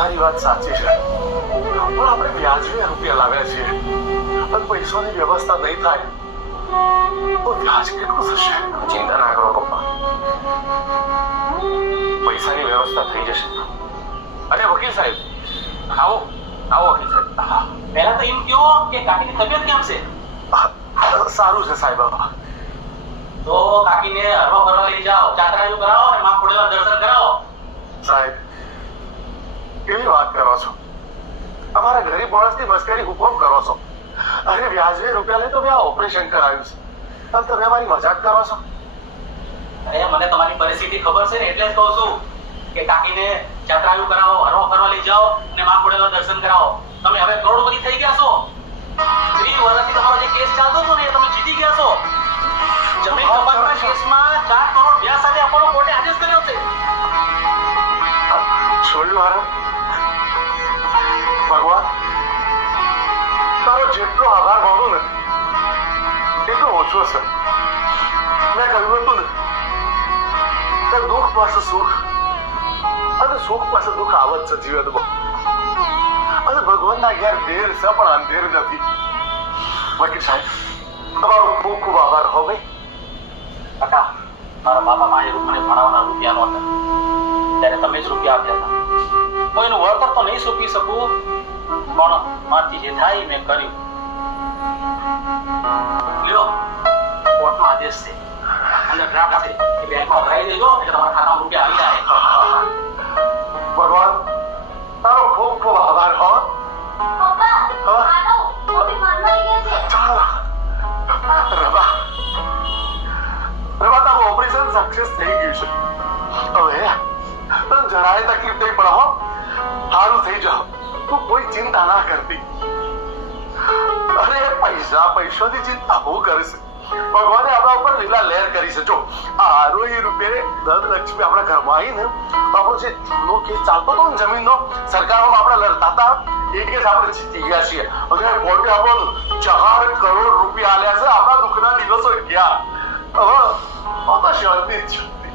તારી વાત સાચી છે, પણ આપણે વ્યાજે રૂપિયા લાવ્યા છીએ અને પૈસાની વ્યવસ્થા નહીં થાય તો વ્યાજ કેટલું થશે? ચિંતા ના કરો પપ્પા, પૈસાની વ્યવસ્થા થઈ જશે. અરે વકીલ સાહેબ, આવો આવો વકીલ સાહેબ. પહેલા તો એમ કહો કે કાકીની તબિયત કેમ છે? સારું છે સાહેબ. તો કાકીને હરવા ફરવા લઈ જાઓ, ચાતરાયું કરાવો અને માં ખોડેલા દર્શન કરાવો. સાહેબ, કેવી વાત કરો છો? અમારા ગરીબ માણસની મસ્કરી હુકમ કરો છો? અરે વ્યાજે રૂપિયા લઈ તો મેં આ ઓપરેશન કરાવ્યું છે અને તમે અમારી મજાક કરો છો? અરે મને તમારી પરિસ્થિતિ ખબર છે ને, એટલે જ કહું છું કે કાકીને ચાતરાયું કરાવો, હરવા ફરવા લઈ જાઓ અને માં ખોડેલા દર્શન કરાવો. તમે હવે કરોડપતિ થઈ ગયા છો. 30 વર્ષથી તમારો જે કેસ ચાલતો હતો ને એ તમે જીતી ગયા છો. જમીન કપાતના કેસમાં 4 કરોડ વ્યાજ સાથે આપણો કોર્ટે આદેશ કર્યો છે. છોડ્યું મારા ભગવાન, તારો જેટલો આભાર માનું ને એટલો ઓછો છે. મેં કહ્યું હતું ને કે દુઃખ પાસે સુખ અને સુખ પાસે દુઃખ આવત છે જીવનમાં. અને ભગવાનના ઘેર દેર છે પણ અંધેર નથી. વકીલ સાહેબ, તમારો ખૂબ ખૂબ આભાર હો ભાઈ. કાકા, મારા બાપા માએ મને ભણાવવાના રૂપિયા નહોતા ત્યારે તમે જ રૂપિયા આપ્યા હતા. હું એનું વળતર તો નહીં ચૂકવી શકું, પણ મારથી જે થાય મેં કર્યું. લ્યો, કોર્ટનો આદેશ છે, અંદર ડ્રાફ્ટ છે, એ બેંકમાં ભરાઈ દેજો એટલે તમારા ખાતામાં રૂપિયા આવી જાય. ભગવાન, તારો ખૂબ ખૂબ આભાર હો. ચાલો રવા, તારું ઓપરેશન સક્સેસ થઈ ગયું છે. હવે તને જરાય તકલીફ નહીં પડે હો. સારું થઈ જાઓ, તું કોઈ ચિંતા ના કરતી. અરે પૈસાની ચિંતા હું કરે છે? ભગવાને આપણા ઉપર લીલા લહેર કરી છે. જો આ આરોહી રૂપિયે ધનલક્ષ્મી આપણા ઘરમાં આવીને આપણો જે જૂનો કેસ ચાલતો હતો ને જમીનનો, સરકારમાં આપણે લડતા હતા, એ કેસ આપણે જીતી ગયા છીએ અને કોર્ટે આપણો 4 કરોડ રૂપિયા આલ્યા છે. આપણા દુઃખના દિવસો ગયા. હવે તો શાંતિ જ શાંતિ.